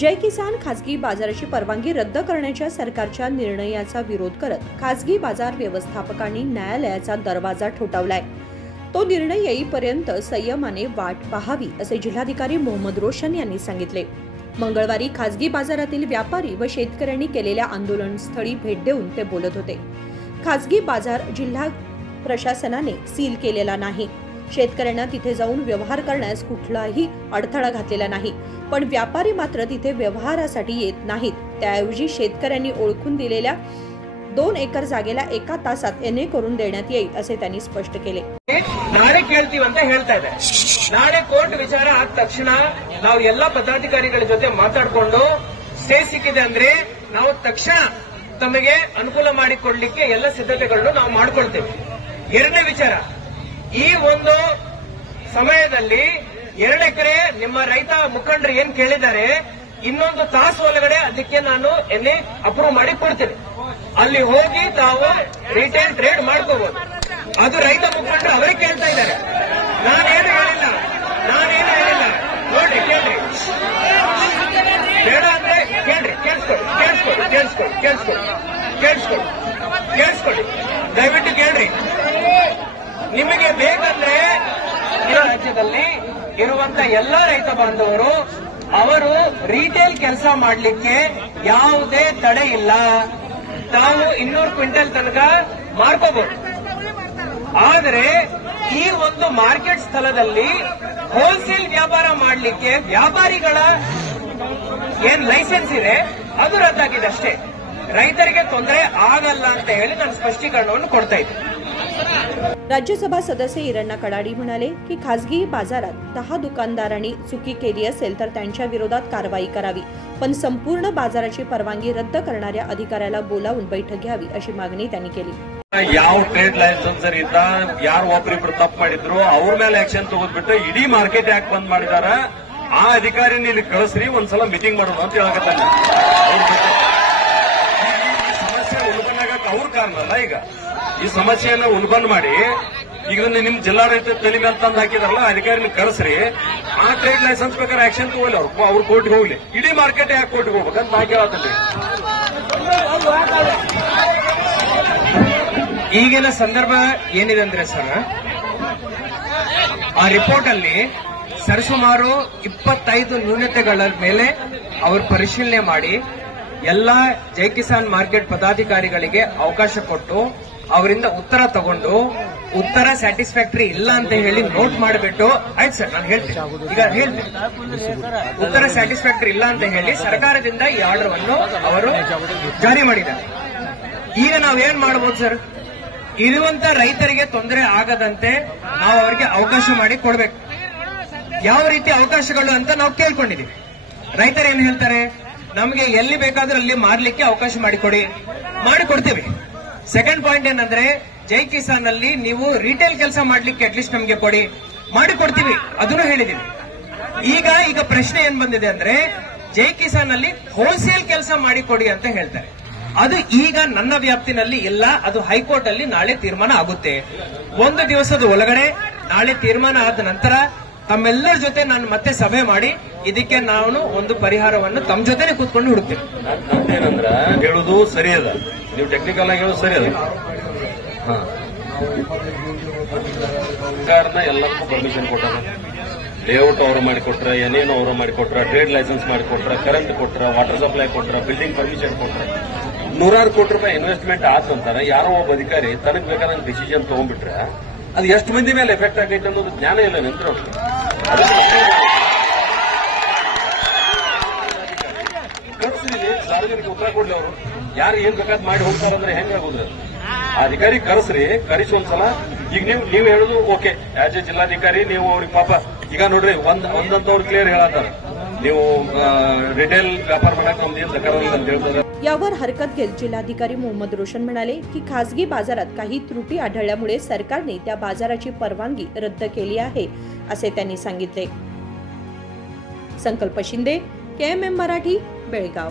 जय किसान खासगी बाजाराची परवानगी रद्द करण्याच्या सरकारच्या निर्णयाचा विरोध करत खासगी बाजार व्यवस्थापकांनी न्यायालयाचा दरवाजा ठोठावलाय। तो निर्णय येईपर्यंत संयमाने वाट पाहावी असे जिल्हाधिकारी मोहम्मद रोशन यांनी सांगितले। मंगळवारी खासगी बाजारातील व्यापारी व शेतकऱ्यांनी केलेल्या आंदोलनस्थळी भेट देऊन ते बोलत होते। खासगी बाजार जिल्हा प्रशासनाने सील केलेला नाही। शेतकऱ्यांना तिथे जाऊन व्यवहार करण्यास कुठलाही अडथळा घातलेला नाही, पण व्यापारी मात्र तिथे व्यवहारासाठी येत नाहीत। त्याऐवजी शेतकऱ्यांनी ओळखून दिलेल्या 2 एकर जागेला 1 तासात एने करून देण्यात येईल असे त्यांनी स्पष्ट केले। ನಾಳೆ ಕೇಳ್ತೀವಿ ಅಂತ ಹೇಳ್ತಾ ಇದೆ। ನಾಳೆ ಕೋರ್ಟ್ ವಿಚಾರ ಆದ ತಕ್ಷಣ ನಾವು ಎಲ್ಲಾ ಪದಾಧಿಕಾರಿಗಳ ಜೊತೆ ಮಾತಾಡಿಕೊಂಡು ಸ್ಟೇ ಸಿಕ್ಕಿದೆ ಅಂದ್ರೆ ನಾವು ತಕ್ಷಣ ತಮಗೆ ಅನುಕೂಲ ಮಾಡಿಕೊಡ್ಲಿಕ್ಕೆ ಎಲ್ಲ ಸಿದ್ಧತೆಗಳನ್ನು ನಾವು ಮಾಡಿಕೊಳ್ತೇವೆ। ಎರಡನೇ ವಿಚಾರ, ಈ ಒಂದು ಸಮಯದಲ್ಲಿ 2 ಎಕರೆ ನಿಮ್ಮ ರೈತ ಮುಖಂಡರು ಏನ್ ಕೇಳಿದ್ದಾರೆ, ಇನ್ನೊಂದು ತಾಸು ಒಳಗಡೆ ಅದಕ್ಕೆ ನಾನು ಎಲ್ಲಿ ಅಪ್ರೂವ್ ಮಾಡಿ ಕೊಡ್ತೇನೆ। ಅಲ್ಲಿ ಹೋಗಿ ತಾವು ರಿಟೇಲ್ ಟ್ರೇಡ್ ಮಾಡ್ಕೋಬಹುದು। ಅದು ರೈತ ಮುಖಂಡರು ಅವರೇ ಕೇಳ್ತಾ ಇದ್ದಾರೆ, ನಾನೇನು ಹೇಳಿಲ್ಲ। ನೋಡ್ರಿ, ಕೇಳ್ರಿ, ಬೇಡ ಅಂದ್ರೆ ಕೇಳ್ರಿ, ಕೇಳಿಸ್ಕೊಳ್ಳಿ, ದಯವಿಟ್ಟು ಕೇಳ್ರಿ। ನಿಮಗೆ ಬೇಕಂದ್ರೆ ರಾಜ್ಯದಲ್ಲಿ ಇರುವಂತ ಎಲ್ಲಾ ರೈತ ಬಾಂಧವರು ಅವರು ರಿಟೇಲ್ ಕೆಲಸ ಮಾಡಲಿಕ್ಕೆ ಯಾವುದೇ ತಡೆ ಇಲ್ಲ। ತಾವು 200 ಕ್ವಿಂಟಲ್ ತನಕ ಮಾರ್ಕೋಬಹುದು। ಆದರೆ ಈ ಒಂದು ಮಾರ್ಕೆಟ್ ಸ್ಥಳದಲ್ಲಿ ಹೋಲ್ಸೇಲ್ ವ್ಯಾಪಾರ ಮಾಡಲಿಕ್ಕೆ ವ್ಯಾಪಾರಿಗಳ ಏನ್ ಲೈಸೆನ್ಸ್ ಇದೆ ಅದು ರದ್ದಾಗಿದೆ ಅಷ್ಟೇ। ರೈತರಿಗೆ ತೊಂದರೆ ಆಗಲ್ಲ ಅಂತ ಹೇಳಿ ನಾನು ಸ್ಪಷ್ಟೀಕರಣವನ್ನು ಕೊಡ್ತಾ ಇದ್ದೆ। राज्यसभा सदस्य इरण्णा कडाडी म्हणाले की खासगी बाजारात 10 दुकानदारांनी चुकी केली असेल तर त्यांच्या विरोधात कारवाई करावी, पण संपूर्ण बाजाराची परवानगी रद्द करणाऱ्या अधिकाऱ्याला बोलावून बैठक घ्यावी अशी मागणी त्यांनी केली। ಯಾವ ಟ್ರೇಡ್ ಲೈಸೆನ್ಸರ್ ಇದ್ದ ಯಾರು ಒಬ್ಬರಿಬ್ರು ತಪ್ಪು ಮಾಡಿದ್ರು ಅವ್ರ ಮೇಲೆ ಆಕ್ಷನ್ ತಗೋದ್ಬಿಟ್ಟು ಇಡೀ ಮಾರ್ಕೆಟ್ ಯಾಕೆ ಬಂದ್ ಮಾಡಿದಾರ, ಆ ಅಧಿಕಾರಿನ ಇಲ್ಲಿ ಕಳಿಸ್ರಿ, ಒಂದ್ಸಲ ಮೀಟಿಂಗ್ ಮಾಡೋದು ಅಂತ ಹೇಳಕತ್ತಾನೆ। ಸಮಸ್ಯೆ ಉಲ್ಬಣಾಗಕ್ಕೆ ಅವ್ರ ಕಾರಣ ಅಲ್ಲ। ಈಗ ಈ ಸಮಸ್ಯೆಯನ್ನ ಉಲ್ಬಣ್ ಮಾಡಿ ಈಗ ನಿಮ್ ಜಿಲ್ಲಾಡಳಿತ ತಲೆ ಮೇಲೆ ತಂದು ಹಾಕಿದಾರಲ್ಲ, ಅಧಿಕಾರಿನ ಕರೆಸ್ರಿ, ಆ ಟ್ರೇಡ್ ಲೈಸೆನ್ಸ್ ಪ್ರಕಾರ ಆಕ್ಷನ್ ತಗೊಳ್ಳಿ, ಅವ್ರ ಕೋರ್ಟ್ಗೆ ಹೋಗ್ಲಿ, ಇಡೀ ಮಾರ್ಕೆಟ್ ಯಾಕೆ ಕೋರ್ಟ್ಗೆ ಹೋಗ್ಬೇಕಂತ ನಾ ಕೇಳತ್ತೀನಿ। ಈಗಿನ ಸಂದರ್ಭ ಏನಿದೆ ಅಂದ್ರೆ ಸರ್, ಆ ರಿಪೋರ್ಟ್ ಅಲ್ಲಿ ಸರಿಸುಮಾರು 25 ನ್ಯೂನತೆಗಳ ಮೇಲೆ ಅವರು ಪರಿಶೀಲನೆ ಮಾಡಿ ಎಲ್ಲಾ ಜೈ ಕಿಸಾನ್ ಮಾರ್ಕೆಟ್ ಪದಾಧಿಕಾರಿಗಳಿಗೆ ಅವಕಾಶ ಕೊಟ್ಟು ಅವರಿಂದ ಉತ್ತರ ತಗೊಂಡು ಉತ್ತರ ಸ್ಯಾಟಿಸ್ಫ್ಯಾಕ್ಟರಿ ಇಲ್ಲ ಅಂತ ಹೇಳಿ ನೋಟ್ ಮಾಡಿಬಿಟ್ಟು, ಆಯ್ತು ಸರ್ ನಾನು ಹೇಳ್ತೀನಿ, ಈಗ ಹೇಳ್ತೀನಿ, ಉತ್ತರ ಸ್ಯಾಟಿಸ್ಫ್ಯಾಕ್ಟರಿ ಇಲ್ಲ ಅಂತ ಹೇಳಿ ಸರ್ಕಾರದಿಂದ ಈ ಆರ್ಡರ್ ಅನ್ನು ಅವರು ಜಾರಿ ಮಾಡಿದ್ದಾರೆ। ಈಗ ನಾವೇನ್ ಮಾಡಬಹುದು ಸರ್, ಇರುವಂತ ರೈತರಿಗೆ ತೊಂದರೆ ಆಗದಂತೆ ನಾವು ಅವರಿಗೆ ಅವಕಾಶ ಮಾಡಿ ಕೊಡ್ಬೇಕು। ಯಾವ ರೀತಿ ಅವಕಾಶಗಳು ಅಂತ ನಾವು ಕೇಳ್ಕೊಂಡಿದೀವಿ। ರೈತರು ಏನ್ ಹೇಳ್ತಾರೆ, ನಮಗೆ ಎಲ್ಲಿ ಬೇಕಾದ್ರೂ ಅಲ್ಲಿ ಮಾರ್ಲಿಕ್ಕೆ ಅವಕಾಶ ಮಾಡಿಕೊಡ್ತೀವಿ। ಸೆಕೆಂಡ್ ಪಾಯಿಂಟ್ ಏನಂದ್ರೆ, ಜೈ ಕಿಸಾನ್ ಅಲ್ಲಿ ನೀವು ರಿಟೇಲ್ ಕೆಲಸ ಮಾಡ್ಲಿಕ್ಕೆ ಅಟ್ಲೀಸ್ಟ್ ನಮಗೆ ಮಾಡಿಕೊಡ್ತೀವಿ, ಅದನ್ನು ಹೇಳಿದೀವಿ। ಈಗ ಪ್ರಶ್ನೆ ಏನ್ ಬಂದಿದೆ ಅಂದ್ರೆ, ಜೈ ಕಿಸಾನ್ ಅಲ್ಲಿ ಹೋಲ್ಸೇಲ್ ಕೆಲಸ ಮಾಡಿಕೊಡಿ ಅಂತ ಹೇಳ್ತಾರೆ। ಅದು ಈಗ ನನ್ನ ವ್ಯಾಪ್ತಿನಲ್ಲಿ ಇಲ್ಲ, ಅದು ಹೈಕೋರ್ಟ್ ಅಲ್ಲಿ ನಾಳೆ ತೀರ್ಮಾನ ಆಗುತ್ತೆ। 1 ದಿವಸದ ಒಳಗಡೆ ನಾಳೆ ತೀರ್ಮಾನ ಆದ ನಂತರ ತಮ್ಮೆಲ್ಲರ ಜೊತೆ ನಾನು ಮತ್ತೆ ಸಭೆ ಮಾಡಿ ಇದಕ್ಕೆ ನಾನು ಒಂದು ಪರಿಹಾರವನ್ನು ತಮ್ಮ ಜೊತೆನೆ ಕೂತ್ಕೊಂಡು ಹುಡುಕ್ತೀನಿ। ಏನಂದ್ರ ಹೇಳುದು ಸರಿ ಅದ, ನೀವು ಟೆಕ್ನಿಕಲ್ ಆಗಿ ಹೇಳೋದು ಸರಿ ಅದ। ಸರ್ಕಾರನ ಎಲ್ಲಕ್ಕೂ ಪರ್ಮಿಷನ್ ಕೊಟ್ಟಾರ, ಲೇಔಟ್ ಅವರು ಮಾಡಿಕೊಟ್ರ, ಏನೇನು ಅವರು ಮಾಡಿಕೊಟ್ರ, ಟ್ರೇಡ್ ಲೈಸೆನ್ಸ್ ಮಾಡಿಕೊಟ್ರ, ಕರೆಂಟ್ ಕೊಟ್ರ, ವಾಟರ್ ಸಪ್ಲೈ ಕೊಟ್ರ, ಬಿಲ್ಡಿಂಗ್ ಪರ್ಮಿಷನ್ ಕೊಟ್ರ, 100 ಕೋಟಿ ರೂಪಾಯಿ ಇನ್ವೆಸ್ಟ್ಮೆಂಟ್ ಆತಂತಾರ ಯಾರೋ ಒಬ್ಬ ಅಧಿಕಾರಿ ತನಗ್ ಬೇಕಾದಂತ ಡಿಸಿಷನ್ ತಗೊಂಡ್ಬಿಟ್ರೆ ಅದು ಎಷ್ಟು ಮಂದಿ ಮೇಲೆ ಎಫೆಕ್ಟ್ ಆಗೈತೆ ಅನ್ನೋದು ಜ್ಞಾನ ಇಲ್ಲ ನಿಂತ್ರ ಸಾರ್ವಜನಿಕ ಉತ್ತರ ಕೊಡ್ಲಿ। ಅವರು ಯಾರು ಏನ್ ಬೇಕಾದ್ ಮಾಡಿ ಹೋಗ್ತಾರಂದ್ರೆ ಹೆಂಗಾಗೋದ್ರ ಆ ಅಧಿಕಾರಿ ಕರೆಸಿ ಒಂದ್ಸಲ। ಈಗ ನೀವು ಹೇಳುದು ಓಕೆ, ಆಸ್ ಎ ಜಿಲ್ಲಾಧಿಕಾರಿ ನೀವು ಅವ್ರಿಗೆ ಪಾಪ ಈಗ ನೋಡ್ರಿ ಒಂದಂತವ್ರು ಕ್ಲಿಯರ್ ಹೇಳತ್ತಾರ, ನೀವು रिटेल व्यापार ಅಂತ ಹೇಳ್ತಾರೆ। यावर हरकत घेत जिल्हाधिकारी मोहम्मद रोशन म्हणाले की खासगी बाजारात काही त्रुटी आढळल्यामुळे सरकारने त्या बाजाराची परवानगी रद्द केली आहे असे त्यांनी सांगितले। संकल्प शिंदे, KMM मराठी, बेळगाव।